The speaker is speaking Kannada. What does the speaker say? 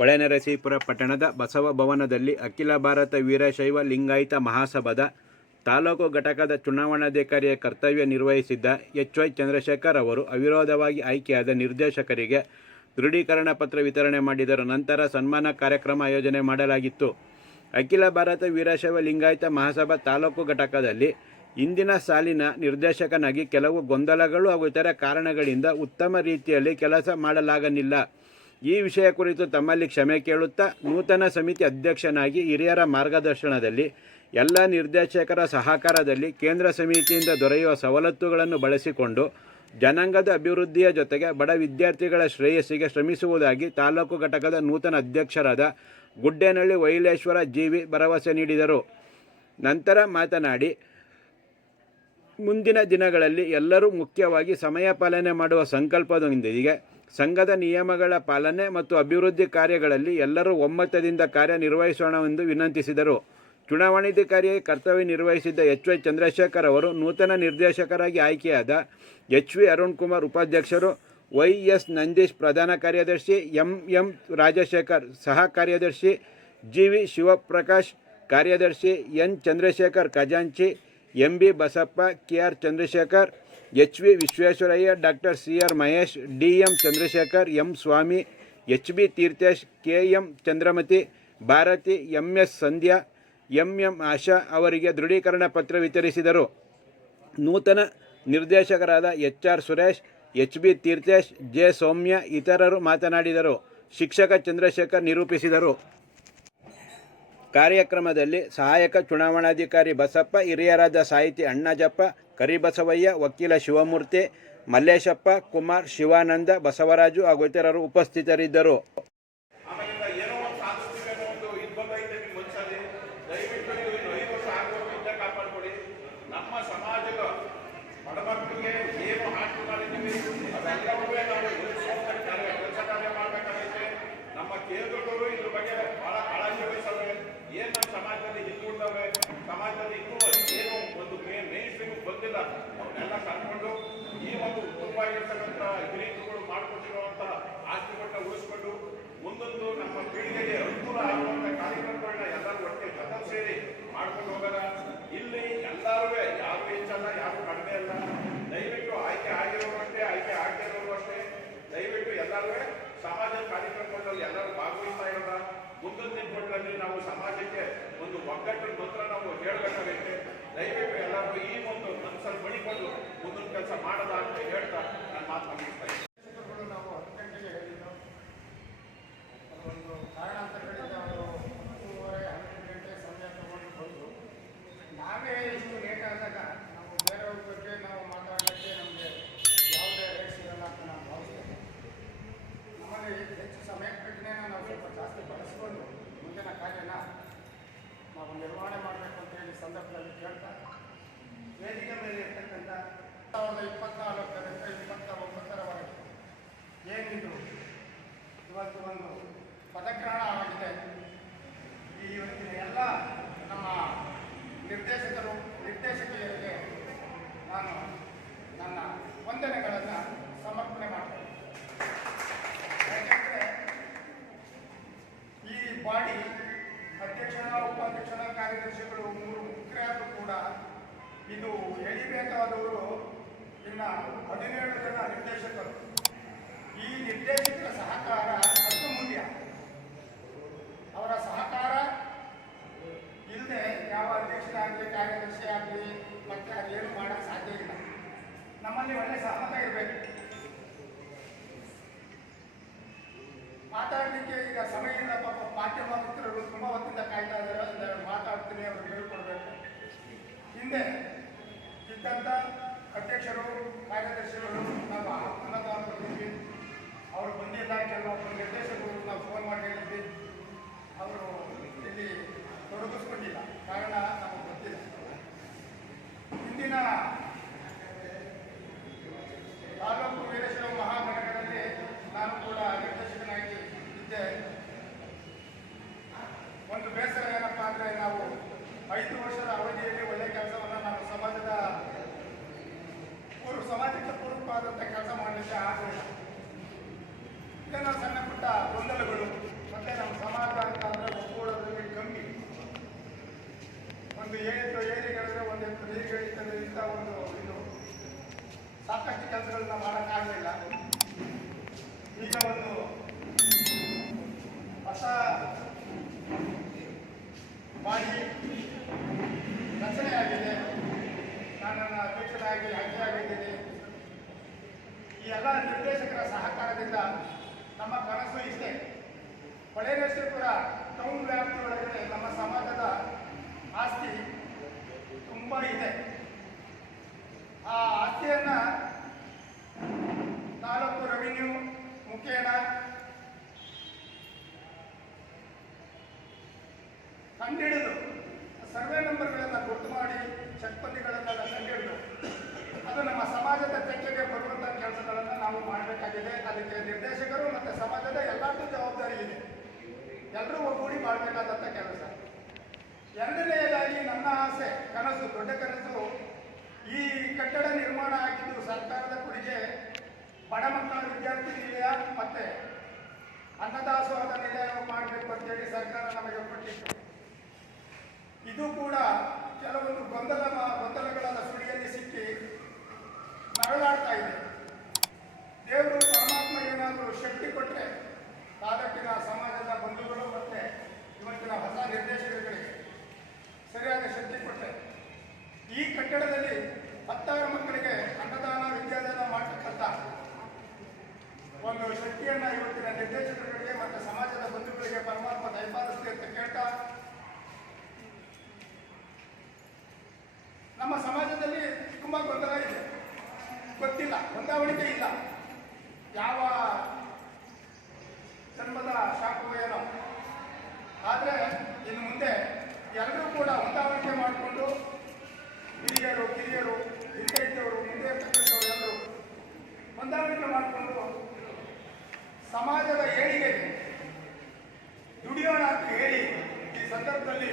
ಹೊಳೆನರಸೀಪುರ ಪಟ್ಟಣದ ಬಸವ ಭವನದಲ್ಲಿ ಅಖಿಲ ಭಾರತ ವೀರಶೈವ ಲಿಂಗಾಯತ ಮಹಾಸಭಾದ ತಾಲೂಕು ಘಟಕದ ಚುನಾವಣಾಧಿಕಾರಿಯ ಕರ್ತವ್ಯ ನಿರ್ವಹಿಸಿದ್ದ ಎಚ್ ವೈ ಚಂದ್ರಶೇಖರ್ ಅವರು ಅವಿರೋಧವಾಗಿ ಆಯ್ಕೆಯಾದ ನಿರ್ದೇಶಕರಿಗೆ ದೃಢೀಕರಣ ಪತ್ರ ವಿತರಣೆ ಮಾಡಿದರು. ನಂತರ ಸನ್ಮಾನ ಕಾರ್ಯಕ್ರಮ ಆಯೋಜನೆ ಮಾಡಲಾಗಿತ್ತು. ಅಖಿಲ ಭಾರತ ವೀರಶೈವ ಲಿಂಗಾಯತ ಮಹಾಸಭಾ ತಾಲೂಕು ಘಟಕದಲ್ಲಿ ಇಂದಿನ ಸಾಲಿನ ನಿರ್ದೇಶಕನಾಗಿ ಕೆಲವು ಗೊಂದಲಗಳು ಹಾಗೂ ಇತರ ಕಾರಣಗಳಿಂದ ಉತ್ತಮ ರೀತಿಯಲ್ಲಿ ಕೆಲಸ ಮಾಡಲಾಗಲಿಲ್ಲ. ಈ ವಿಷಯ ಕುರಿತು ತಮ್ಮಲ್ಲಿ ಕ್ಷಮೆ ಕೇಳುತ್ತಾ ನೂತನ ಸಮಿತಿ ಅಧ್ಯಕ್ಷನಾಗಿ ಹಿರಿಯರ ಮಾರ್ಗದರ್ಶನದಲ್ಲಿ, ಎಲ್ಲ ನಿರ್ದೇಶಕರ ಸಹಕಾರದಲ್ಲಿ ಕೇಂದ್ರ ಸಮಿತಿಯಿಂದ ದೊರೆಯುವ ಸವಲತ್ತುಗಳನ್ನು ಬಳಸಿಕೊಂಡು ಜನಾಂಗದ ಅಭಿವೃದ್ಧಿಯ ಜೊತೆಗೆ ಬಡ ವಿದ್ಯಾರ್ಥಿಗಳ ಶ್ರೇಯಸ್ಸಿಗೆ ಶ್ರಮಿಸುವುದಾಗಿ ತಾಲೂಕು ಘಟಕದ ನೂತನ ಅಧ್ಯಕ್ಷರಾದ ಗುಡ್ಡೇನಹಳ್ಳಿ ವೈಲೇಶ್ವರ ಜೀವಿ ಭರವಸೆ ನೀಡಿದರು. ನಂತರ ಮಾತನಾಡಿ ಮುಂದಿನ ದಿನಗಳಲ್ಲಿ ಎಲ್ಲರೂ ಮುಖ್ಯವಾಗಿ ಸಮಯ ಪಾಲನೆ ಮಾಡುವ ಸಂಕಲ್ಪದೊಂದಿಗೆ ಸಂಘದ ನಿಯಮಗಳ ಪಾಲನೆ ಮತ್ತು ಅಭಿವೃದ್ಧಿ ಕಾರ್ಯಗಳಲ್ಲಿ ಎಲ್ಲರೂ ಒಮ್ಮತದಿಂದ ಕಾರ್ಯನಿರ್ವಹಿಸೋಣವೆಂದು ವಿನಂತಿಸಿದರು. ಚುನಾವಣಾಧಿಕಾರಿ ಕರ್ತವ್ಯ ನಿರ್ವಹಿಸಿದ್ದ ಎಚ್ ವೈ ಚಂದ್ರಶೇಖರ್ ಅವರು ನೂತನ ನಿರ್ದೇಶಕರಾಗಿ ಆಯ್ಕೆಯಾದ ಎಚ್ ವಿ ಅರುಣ್ ಕುಮಾರ್ ಉಪಾಧ್ಯಕ್ಷರು, ವೈ ಎಸ್ ನಂದೀಶ್ ಪ್ರಧಾನ ಕಾರ್ಯದರ್ಶಿ, ಎಂ ಎಂ ರಾಜಶೇಖರ್ ಸಹ ಕಾರ್ಯದರ್ಶಿ, ಜಿ ವಿ ಶಿವಪ್ರಕಾಶ್ ಕಾರ್ಯದರ್ಶಿ, ಎನ್ ಚಂದ್ರಶೇಖರ್ ಖಜಾಂಚಿ M B Basappa, K R Chandrashekhar, H V Visvesvaraya, doctor C R Mahesh, D M Chandrashekhar, M Swamy, H B Theerthesh, K M Chandramathi, Bharathi M S Sandhya, M M Asha ಅವರಿಗೆ ದೃಢೀಕರಣ ಪತ್ರ ವಿತರಿಸಿದರು. ನೂತನ ನಿರ್ದೇಶಕರಾದ H R Suresh, H B Theerthesh, J Soumya ಇತರರು ಮಾತನಾಡಿದರು. ಶಿಕ್ಷಕ ಚಂದ್ರಶೇಖರ್ ನಿರೂಪಿಸಿದರು. ಕಾರ್ಯಕ್ರಮದಲ್ಲಿ ಸಹಾಯಕ ಚುನಾವಣಾಧಿಕಾರಿ ಬಸಪ್ಪ, ಹಿರಿಯರಾದ ಸಾಹಿತಿ ಅಣ್ಣಾಜಪ್ಪ, ಕರಿಬಸವಯ್ಯ, ವಕೀಲ ಶಿವಮೂರ್ತಿ, ಮಲ್ಲೇಶಪ್ಪ, ಕುಮಾರ್, ಶಿವಾನಂದ, ಬಸವರಾಜು ಹಾಗೂ ಇತರರು ಉಪಸ್ಥಿತರಿದ್ದರು. ನಿಮ್ಮ ಮನಸ್ಸಲ್ಲಿ ದಯವಿಟ್ಟು ನೀವು ಇನ್ನು ಐದು ವರ್ಷ ಆಗೋದು ಇದ್ದ ಕಾಪಾಡ್ಕೊಳ್ಳಿ ನಮ್ಮ ಸಮಾಜದ ಬಡಮಕ್ಕಳಿಗೆ ಏನು ಹಾಕಿ ಮಾಡಿದ್ದೀವಿ ಅವೆಲ್ಲವೂ ನಾವು ಉಳಿಸುವಂತ ಕಾರ್ಯ ಕೆಲಸ ಕಾರ್ಯ ಮಾಡಬೇಕಾಗೈತೆ ನಮ್ಮ ಕೇಂದ್ರಗಳು ಇದ್ರ ಬಗ್ಗೆ ಬಹಳ ಕಾಳಜಿ ವಹಿಸವೆ ಏನು ನಮ್ಮ ಸಮಾಜದಲ್ಲಿ ಹಿಂದುಳಿದವೆ ಸಮಾಜದಲ್ಲಿ ಇನ್ನೂ ಏನು ಒಂದು ಮೇನ್ ಮೇನ್ ಬಂದಿಲ್ಲ ಅವನ್ನೆಲ್ಲ ಕರ್ಕೊಂಡು ಈ ಒಂದು ಉತ್ತಮವಾಗಿರ್ತಕ್ಕಂಥ ಹಿರಿಯರುಗಳು ಮಾಡಿಕೊಟ್ಟಿರುವಂಥ ಆಸ್ತಿಗಳನ್ನ ಉಳಿಸ್ಕೊಂಡು ಮುಂದೊಂದು ನಮ್ಮ ಪೀಳಿಗೆಗೆ ಅನುಕೂಲ ಆಗುವಂತ ಕಾರ್ಯಕ್ರಮಗಳನ್ನ ಎಲ್ಲರೂ ಒಟ್ಟಿಗೆ ಜೊತೆ ಸೇರಿ ಮಾಡ್ಕೊಂಡು ಹೋಗೋಣ. ಇಲ್ಲಿ ಎಲ್ಲರೂ ಯಾರು ಹೆಚ್ಚಲ್ಲ, ಯಾರು ಕಡಿಮೆ ಅಲ್ಲ ದಯವಿಟ್ಟು ಆಯ್ಕೆ ಆಗಿರೋರು ಅಷ್ಟೇ ಆಯ್ಕೆ ಆಗದಿರೋರು ಅಷ್ಟೇ ದಯವಿಟ್ಟು ಎಲ್ಲರೂ ಸಮಾಜದ ಕಾರ್ಯಕ್ರಮಗಳಲ್ಲಿ ಎಲ್ಲರೂ ಭಾಗವಹಿಸ್ತಾ ಇರೋಣ. ಮುಂದಿನ ದಿನಗಳಲ್ಲಿ ನಾವು ಸಮಾಜಕ್ಕೆ ಒಂದು ಒಗ್ಗಟ್ಟಿನ ಮಂತ್ರ ನಾವು ಹೇಳಬೇಕಾಗೈತೆ ದಯವಿಟ್ಟು ಎಲ್ಲರೂ ಈ ಒಂದು ಮನಸ್ಸಲ್ಲಿ ಮಣಿಕೊಂಡು ಮುಂದಿನ ಕೆಲಸ ಮಾಡದ ಅಂತ ಹೇಳ್ತಾ ನನ್ನ ಮಾತು ಮುಗಿಸ್ತಾ ಇದ್ದೀನಿ. ಇವತ್ತು ಒಂದು ಪದಗ್ರಹಣ ಆಗಿದೆ. ಈ ಎಲ್ಲ ನಮ್ಮ ನಿರ್ದೇಶಕರು, ನಿರ್ದೇಶಕಿಯರಿಗೆ ನಾನು ನನ್ನ ವಂದನೆಗಳನ್ನು ಸಮರ್ಪಣೆ ಮಾಡ್ತೇನೆ. ಯಾಕೆಂದರೆ ಈ ಬಾಡಿ ಅಧ್ಯಕ್ಷರ ಉಪಾಧ್ಯಕ್ಷರ ಕಾರ್ಯದರ್ಶಿಗಳು ಮೂರು ಮುಖ್ಯರಾದರೂ ಕೂಡ ಇದು ಎಳಿಬೇಕಾದವರು ಇನ್ನು ಹದಿನೇಳು ಜನ ನಿರ್ದೇಶಕರು. ಈ ನಿರ್ದೇಶಕರ ಸಹಕಾರ ಅತ್ಯಮೂಲ್ಯ ಅವರ ಸಹಕಾರ ಇಲ್ಲದೆ ಯಾವ ಅಧ್ಯಕ್ಷರಾಗಲಿ, ಕಾರ್ಯದರ್ಶಿ ಆಗಲಿ ಮತ್ತೆ ಅದೇನು ಮಾಡೋಕ್ಕೆ ಸಾಧ್ಯ ಇಲ್ಲ. ನಮ್ಮಲ್ಲಿ ಒಳ್ಳೆ ಸಹಮತ ಇರಬೇಕು. ಮಾತಾಡಲಿಕ್ಕೆ ಈಗ ಸಮಯ ಇಲ್ಲ ಪಾಪ ಮಾಧ್ಯಮ ತುಂಬ ಹೊತ್ತಿಂದ ಕಾಯ್ತಾ ಇದ್ದಾರೆ ಅಂದರೆ ಮಾತಾಡ್ತೀನಿ, ಅವರು ಹೇಳ್ಕೊಡ್ಬೇಕು. ಹಿಂದೆ ಇದ್ದಂಥ ಅಧ್ಯಕ್ಷರು, ಕಾರ್ಯದರ್ಶಿಗಳು ನಾವು ಆಹ್ವಾನ ಕೊಟ್ಟಿದ್ವಿ ಅವರು ಬಂದಿಲ್ಲ ಕೆಲವೊಬ್ಬರು ನಿರ್ದೇಶಕರು ನಾವು ಫೋನ್ ಮಾಡಿ ಹೇಳಿದ್ವಿ. ಅವರು ಇಲ್ಲಿ ತೊಡಗಿಸ್ಕೊಂಡಿಲ್ಲ. ಕಾರಣ ನಮಗೆ ಗೊತ್ತಿಲ್ಲ. ಹಿಂದಿನ, ತಾಲೂಕು ವೀರೇಶ್ವರ ಮಹಾಘಟಕದಲ್ಲಿ ನಾನು ಕೂಡ ನಿರ್ದೇಶಕನಾಗಿ ಇದ್ದೆ. ಒಂದು ಬೇಸರ ಏನಪ್ಪಾ ಅಂದರೆ ನಾವು ಐದು ವರ್ಷದ ಅವಧಿಯಲ್ಲಿ ಒಳ್ಳೆ ಅಧ್ಯಕ್ಷರಾಗಿ ಆಯ್ಕೆಯಾಗಿದ್ದೇನೆ. ಈ ಎಲ್ಲ ನಿರ್ದೇಶಕರ ಸಹಕಾರದಿಂದ ನಮ್ಮ ಕನಸು ಇಷ್ಟೇ. ಹೊಳೆನರಸೀಪುರ ಟೌನ್ ವ್ಯಾಪ್ತಿಯೊಳಗಡೆ ನಮ್ಮ ಸಮಾಜದ ಆಸ್ತಿ ತುಂಬ ಇದೆ. ಆ ಆಸ್ತಿಯನ್ನು ತಾಲೂಕು ರೆವಿನ್ಯೂ ಮುಖೇನ ನಿರ್ದೇಶಕರು ಮತ್ತು ಸಮಾಜದ ಎಲ್ಲರದ್ದು ಜವಾಬ್ದಾರಿ ಇದೆ. ಎಲ್ಲರೂ ಒಗ್ಗೂಡಿ ಮಾಡಬೇಕಾದಂಥ ಕೆಲಸ. ಎರಡನೆಯದಾಗಿ ನನ್ನ ಆಸೆ, ಕನಸು, ದೊಡ್ಡ ಕನಸು, ಈ ಕಟ್ಟಡ ನಿರ್ಮಾಣ ಆಗಿದ್ದು ಸರ್ಕಾರದ ಕೊಡುಗೆ ಬಡ ಮಕ್ಕಳ ವಿದ್ಯಾರ್ಥಿ ನಿಲಯ ಮತ್ತೆ ಅನ್ನದಾಸೋಹದ ನಿಲಯ ಮಾಡಬೇಕು ಅಂತೇಳಿ ಸರ್ಕಾರ ನಮಗೆ ಕೊಟ್ಟಿತ್ತು. ಇದು ಕೂಡ ಕೆಲವೊಂದು ಗೊಂದಲ ಗೊಂದಲಗಳ ಸುಳಿಯಲ್ಲಿ ಸಿಕ್ಕಿ ನರಳಾಡ್ತಾ ಇದೆ. ನಮ್ಮ ಸಮಾಜದಲ್ಲಿ ತುಂಬ ಗೊಂದಲ ಇದೆ. ಗೊತ್ತಿಲ್ಲ ಹೊಂದಾವಣಿಕೆ ಇಲ್ಲ. ಯಾವ ಜನ್ಮದ ಶಾಖವೋ ಏನೋ. ಆದರೆ ಇನ್ನು ಮುಂದೆ ಎಲ್ಲರೂ ಕೂಡ ಹೊಂದಾವಣಿಕೆ ಮಾಡಿಕೊಂಡು ಹಿರಿಯರು, ಕಿರಿಯರು, ಹಿಂದೆ ಇದ್ದವರು, ಮುಂದೆ ಇರ್ತಕ್ಕಂಥವ್ರು ಎಲ್ಲರೂ ಹೊಂದಾವಣಿಕೆ ಮಾಡಿಕೊಂಡು ಸಮಾಜದ ಏಳಿಗೆ ದುಡಿಯೋಣ ಅಂತ ಹೇಳಿ ಈ ಸಂದರ್ಭದಲ್ಲಿ